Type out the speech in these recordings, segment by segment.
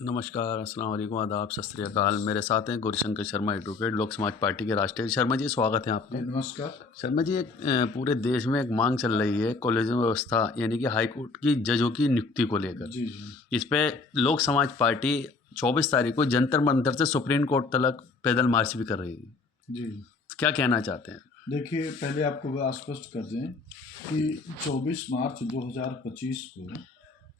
नमस्कार, अस्सलाम वालेकुम, आदाब, सत श्री अकाल। मेरे साथ हैं गौरीशंकर शर्मा एडवोकेट, लोक समाज पार्टी के राष्ट्रीय। शर्मा जी, स्वागत है जी, आपका। नमस्कार। शर्मा जी, एक पूरे देश में एक मांग चल रही है कॉलेजों व्यवस्था यानी कि हाई कोर्ट की जजों की नियुक्ति को लेकर। जी, जी। इस पे लोक समाज पार्टी 24 तारीख को जंतर मंतर से सुप्रीम कोर्ट तक पैदल मार्च भी कर रही है। जी। क्या कहना चाहते हैं? देखिए, पहले आपको बात स्पष्ट कर दें कि 24 मार्च 2025 को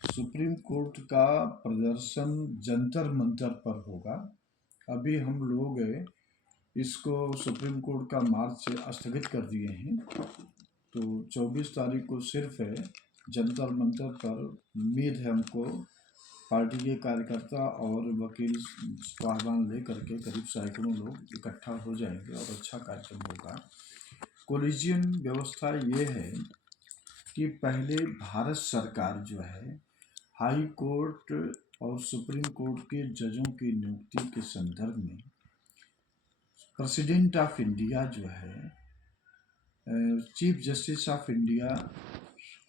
सुप्रीम कोर्ट का प्रदर्शन जंतर-मंतर पर होगा। अभी हम लोग इसको सुप्रीम कोर्ट का मार्च स्थगित कर दिए हैं। तो 24 तारीख को सिर्फ जंतर-मंतर पर उम्मीद है हमको पार्टी के कार्यकर्ता और वकील साहबान लेकर के करीब सैकड़ों लोग इकट्ठा हो जाएंगे और अच्छा कार्यक्रम होगा। कोलिजियम व्यवस्था ये है कि पहले भारत सरकार जो है हाई कोर्ट और सुप्रीम कोर्ट के जजों की नियुक्ति के संदर्भ में प्रेसिडेंट ऑफ इंडिया जो है चीफ जस्टिस ऑफ इंडिया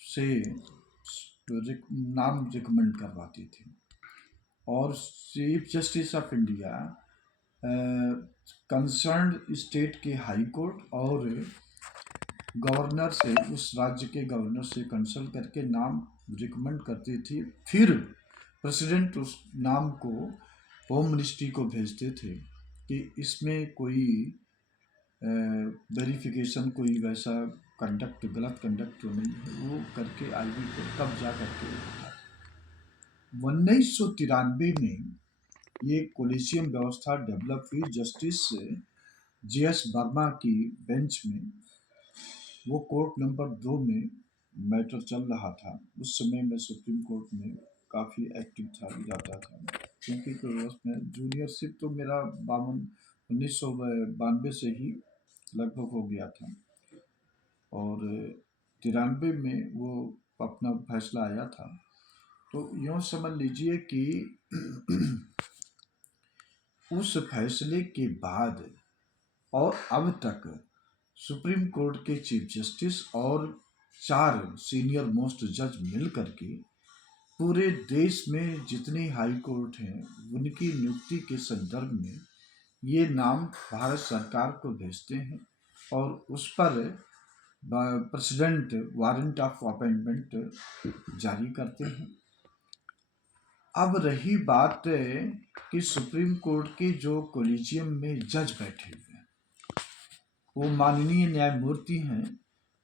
से नाम रिकमेंड करवाती थी और chief justice of India concerned state के हाई कोर्ट और गवर्नर से, उस राज्य के गवर्नर से कंसल्ट करके नाम रिकमेंड करती थी। फिर प्रेसिडेंट उस नाम को होम मिनिस्ट्री को भेजते थे कि इसमें कोई वेरिफिकेशन, कोई वैसा कंडक्ट, गलत कंडक्ट तो नहीं है, वो करके आईबी को तब जा करके 1993 में ये कोलिजियम व्यवस्था डेवलप हुई। जस्टिस JS वर्मा की बेंच में वो कोर्ट नंबर 2 में मैटर चल रहा था। उस समय मैं सुप्रीम कोर्ट में काफ़ी एक्टिव था, जाता था, क्योंकि उसमें जूनियरशिप तो मेरा 1992 से ही लगभग हो गया था और 93 में वो अपना फैसला आया था। तो यूँ समझ लीजिए कि उस फैसले के बाद और अब तक सुप्रीम कोर्ट के चीफ जस्टिस और 4 सीनियर मोस्ट जज मिल करके पूरे देश में जितने हाई कोर्ट हैं उनकी नियुक्ति के संदर्भ में ये नाम भारत सरकार को भेजते हैं और उस पर प्रेसिडेंट वारंट ऑफ अपॉइंटमेंट जारी करते हैं। अब रही बात कि सुप्रीम कोर्ट के जो कोलिजियम में जज बैठे हुए हैं वो माननीय न्यायमूर्ति हैं,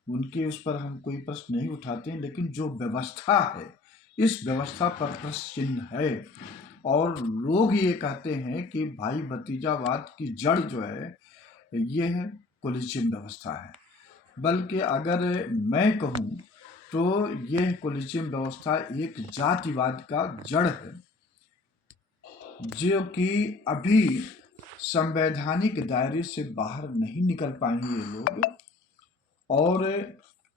उनके उस पर हम कोई प्रश्न नहीं उठाते हैं, लेकिन जो व्यवस्था है इस व्यवस्था पर प्रश्न चिन्ह है और लोग ये कहते हैं कि भाई भतीजावाद की जड़ जो है ये है कोलिजियम व्यवस्था है। बल्कि अगर मैं कहूँ तो यह कोलिजियम व्यवस्था एक जातिवाद का जड़ है जो कि अभी संवैधानिक दायरे से बाहर नहीं निकल पाएंगे ये लोग। और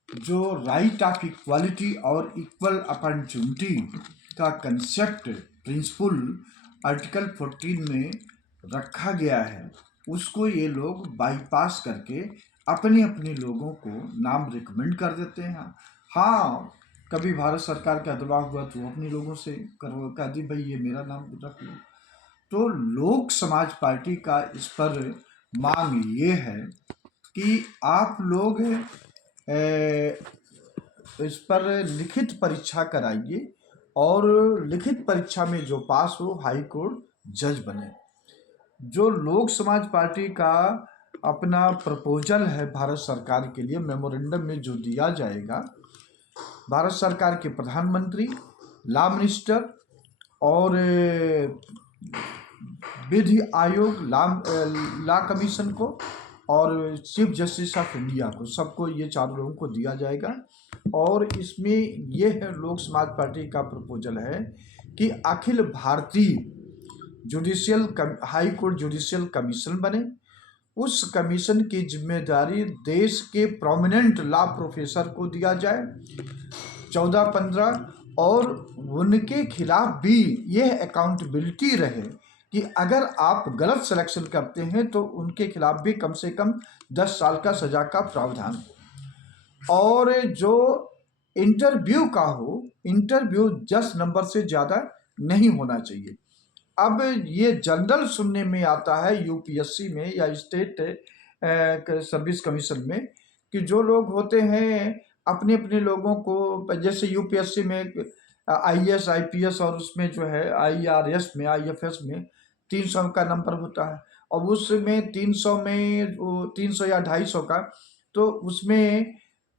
जो राइट ऑफ इक्वालिटी और इक्वल अपॉर्चुनिटी का कंसेप्ट, प्रिंसिपल आर्टिकल 14 में रखा गया है, उसको ये लोग बाईपास करके अपने अपने लोगों को नाम रिकमेंड कर देते हैं। हाँ, कभी भारत सरकार का दबाव हुआ तो अपने लोगों से कह दी भाई ये मेरा नाम रख लो। तो लोक समाज पार्टी का इस पर मांग ये है कि आप लोग इस पर लिखित परीक्षा कराइए और लिखित परीक्षा में जो पास हो हाई कोर्ट जज बने। जो लोक समाज पार्टी का अपना प्रपोजल है भारत सरकार के लिए, मेमोरेंडम में जो दिया जाएगा, भारत सरकार के प्रधानमंत्री, लॉ मिनिस्टर और विधि आयोग, लॉ कमीशन को और चीफ जस्टिस ऑफ इंडिया को, सबको ये 4 लोगों को दिया जाएगा। और इसमें ये है लोक समाज पार्टी का प्रपोजल है कि Akhil Bharatiya judicial high court judicial commission बने। उस कमीशन की जिम्मेदारी देश के प्रोमिनेंट लॉ प्रोफेसर को दिया जाए 14-15, और उनके खिलाफ भी यह अकाउंटेबिलिटी रहे कि अगर आप गलत सिलेक्शन करते हैं तो उनके खिलाफ भी कम से कम 10 साल का सजा का प्रावधान। और जो इंटरव्यू का हो, इंटरव्यू 10 नंबर से ज़्यादा नहीं होना चाहिए। अब ये जनरल सुनने में आता है यूपीएससी में या स्टेट सर्विस कमीशन में कि जो लोग होते हैं अपने अपने लोगों को, जैसे यूपीएससी में आईएएस आईपीएस और उसमें जो है आईआरएस में आईएफएस में 300 का नंबर होता है, और उसमें 300 में 300 या 250 का, तो उसमें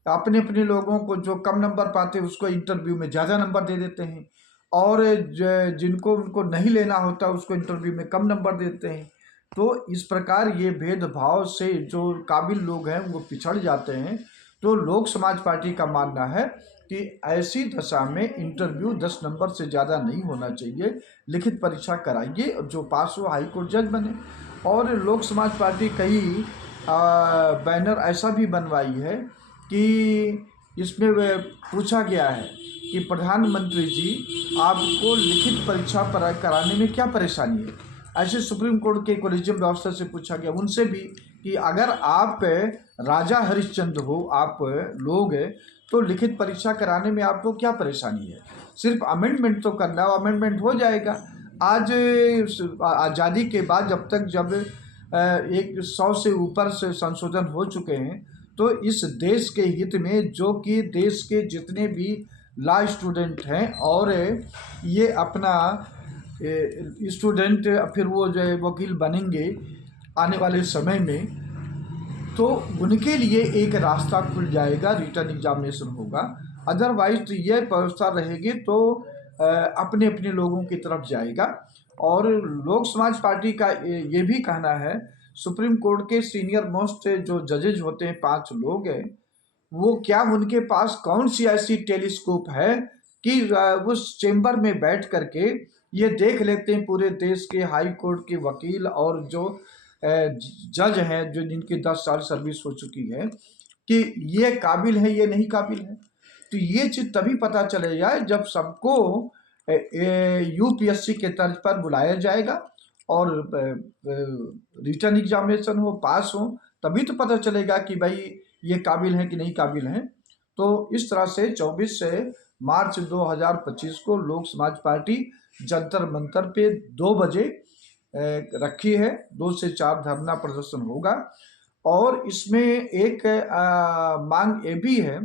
अपने अपने लोगों को जो कम नंबर पाते हैं उसको इंटरव्यू में ज़्यादा नंबर दे देते हैं, और जिनको उनको नहीं लेना होता उसको इंटरव्यू में कम नंबर देते हैं। तो इस प्रकार ये भेदभाव से जो काबिल लोग हैं वो पिछड़ जाते हैं। तो लोक समाज पार्टी का मानना है कि ऐसी दशा में इंटरव्यू 10 नंबर से ज़्यादा नहीं होना चाहिए, लिखित परीक्षा कराइए और जो पास हो हाई कोर्ट जज बने। और लोक समाज पार्टी कई बैनर ऐसा भी बनवाई है कि इसमें पूछा गया है कि प्रधानमंत्री जी आपको लिखित परीक्षा कराने में क्या परेशानी है। ऐसे सुप्रीम कोर्ट के कोलिजियम व्यवस्था से पूछा गया उनसे भी कि अगर आप राजा हरिश्चंद्र हो, आप लोग तो लिखित परीक्षा कराने में आपको क्या परेशानी है। सिर्फ अमेंडमेंट तो करना है, अमेंडमेंट हो जाएगा। आज आज़ादी के बाद जब 100 से ऊपर से संशोधन हो चुके हैं, तो इस देश के हित में जो कि देश के जितने भी लॉ स्टूडेंट हैं और ये अपना स्टूडेंट फिर वो जो है वकील बनेंगे आने वाले समय में, तो उनके लिए एक रास्ता खुल जाएगा, रिटर्न एग्जामिनेशन होगा। अदरवाइज तो ये व्यवस्था रहेगी तो अपने अपने लोगों की तरफ जाएगा। और लोक समाज पार्टी का ये भी कहना है, सुप्रीम कोर्ट के सीनियर मोस्ट जो जजेज होते हैं 5 लोग हैं, वो क्या उनके पास कौन सी ऐसी टेलीस्कोप है कि उस चेंबर में बैठ करके ये देख लेते हैं पूरे देश के हाई कोर्ट के वकील और जो जज हैं जो जिनकी 10 साल सर्विस हो चुकी है कि ये काबिल है ये नहीं काबिल है। तो ये चीज़ तभी पता चलेगा जब सबको यूपीएससी के तर्ज पर बुलाया जाएगा और रिटर्न एग्जामिनेशन हो, पास हो, तभी तो पता चलेगा कि भाई ये काबिल हैं कि नहीं काबिल हैं। तो इस तरह से 24 से मार्च 2025 को लोक समाज पार्टी जंतर मंतर पे 2 बजे रखी है। 2 से 4 धरना प्रदर्शन होगा। और इसमें एक मांग ये भी है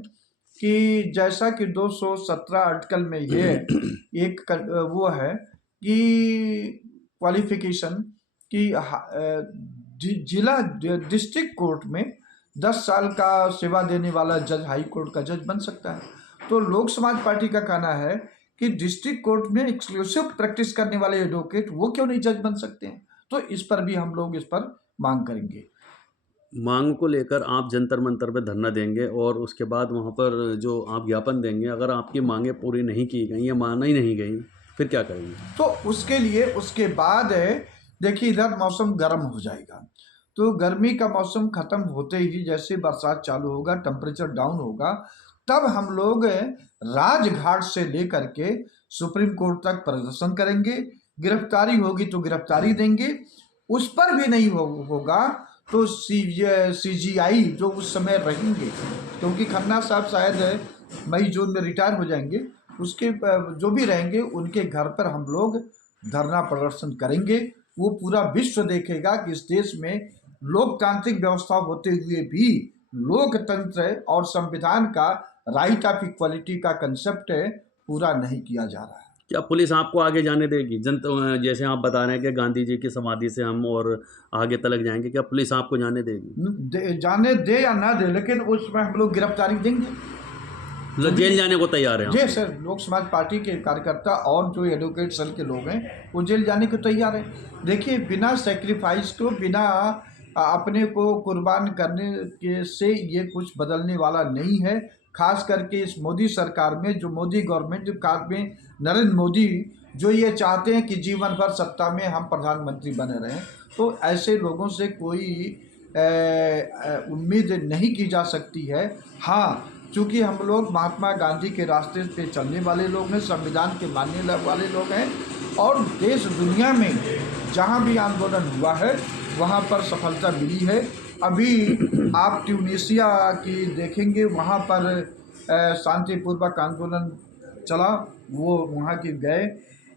कि जैसा कि 217 आर्टिकल में ये एक वो है कि क्वालिफिकेशन कि जिला डिस्ट्रिक्ट कोर्ट में 10 साल का सेवा देने वाला जज हाई कोर्ट का जज बन सकता है। तो लोक समाज पार्टी का कहना है कि डिस्ट्रिक्ट कोर्ट में एक्सक्लूसिव प्रैक्टिस करने वाले एडवोकेट वो क्यों नहीं जज बन सकते हैं। तो इस पर भी हम लोग इस पर मांग करेंगे। मांग को लेकर आप जंतर मंतर पे धरना देंगे और उसके बाद वहाँ पर जो आप ज्ञापन देंगे, अगर आपकी मांगें पूरी नहीं की गई या माना ही नहीं गई फिर क्या करेंगे? तो उसके लिए उसके बाद देखिए इधर मौसम गर्म हो जाएगा, तो गर्मी का मौसम खत्म होते ही जैसे बरसात चालू होगा, टेम्परेचर डाउन होगा, तब हम लोग राजघाट से लेकर के सुप्रीम कोर्ट तक प्रदर्शन करेंगे। गिरफ्तारी होगी तो गिरफ्तारी देंगे, उस पर भी नहीं होगा तो सीजीआई जो उस समय रहेंगे, क्योंकि खन्ना साहब शायद मई जून में रिटायर हो जाएंगे, उसके जो भी रहेंगे उनके घर पर हम लोग धरना प्रदर्शन करेंगे। वो पूरा विश्व देखेगा कि इस देश में लोकतांत्रिक व्यवस्था होते हुए भी लोकतंत्र और संविधान का राइट ऑफ इक्वालिटी का कंसेप्ट पूरा नहीं किया जा रहा है। क्या पुलिस आपको आगे जाने देगी? जैसे आप बता रहे हैं कि गांधी जी की समाधि से हम और आगे तलक जाएंगे, क्या पुलिस आपको जाने देगी? जाने दे या ना दे, लेकिन उसमें हम लोग गिरफ्तारी देंगे। मतलब जेल जाने को तैयार हैं? जी सर, लोक समाज पार्टी के कार्यकर्ता और जो एडवोकेट सेल के लोग हैं वो जेल जाने को तैयार हैं। देखिए बिना सेक्रीफाइस को, बिना अपने को कुर्बान करने के से ये कुछ बदलने वाला नहीं है। खास करके इस मोदी सरकार में, जो मोदी गवर्नमेंट में नरेंद्र मोदी जो ये चाहते हैं कि जीवन भर सत्ता में हम प्रधानमंत्री बने रहें, तो ऐसे लोगों से कोई उम्मीद नहीं की जा सकती है। हाँ, चूँकि हम लोग महात्मा गांधी के रास्ते पे चलने वाले लोग हैं, संविधान के मानने वाले लोग हैं, और देश दुनिया में जहाँ भी आंदोलन हुआ है वहाँ पर सफलता मिली है। अभी आप ट्यूनीशिया की देखेंगे, वहाँ पर शांतिपूर्वक आंदोलन चला, वो वहाँ के गए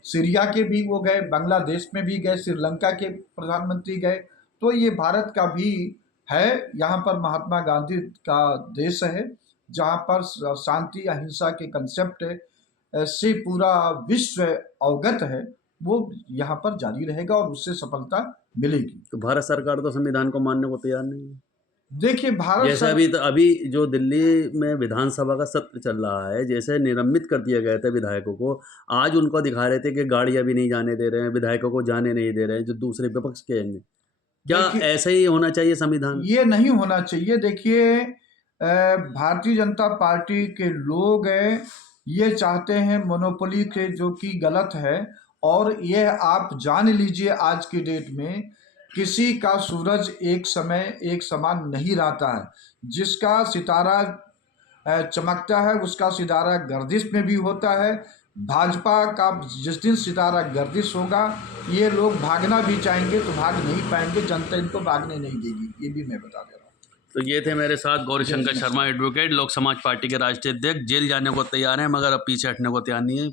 सीरिया के भी वो गए, बांग्लादेश में भी गए, श्रीलंका के प्रधानमंत्री गए। तो ये भारत का भी है, यहाँ पर महात्मा गांधी का देश है, जहाँ पर शांति अहिंसा के कंसेप्ट से पूरा विश्व अवगत है। वो यहाँ पर जारी रहेगा और उससे सफलता मिलेगी। तो भारत सरकार तो संविधान को मानने को तैयार नहीं है। देखिए भारत जैसे अभी जो दिल्ली में विधानसभा का सत्र चल रहा है, जैसे निलंबित कर दिया गया था विधायकों को, आज उनको दिखा रहे थे कि गाड़ियां भी नहीं जाने दे रहे हैं, विधायकों को जाने नहीं दे रहे हैं, जो दूसरे विपक्ष के हैं। क्या ऐसा ही होना चाहिए संविधान? ये नहीं होना चाहिए। देखिए भारतीय जनता पार्टी के लोग ये चाहते हैं मोनोपोली के, जो कि गलत है। और ये आप जान लीजिए आज की डेट में किसी का सूरज एक समय एक समान नहीं रहता है। जिसका सितारा चमकता है उसका सितारा गर्दिश में भी होता है। भाजपा का जिस दिन सितारा गर्दिश होगा, ये लोग भागना भी चाहेंगे तो भाग नहीं पाएंगे, जनता इनको भागने नहीं देगी, ये भी मैं बता दे रहा हूँ। तो ये थे मेरे साथ गौरीशंकर शर्मा, एडवोकेट, लोक समाज पार्टी के राष्ट्रीय अध्यक्ष। जेल जाने को तैयार हैं मगर अब पीछे हटने को तैयार नहीं है।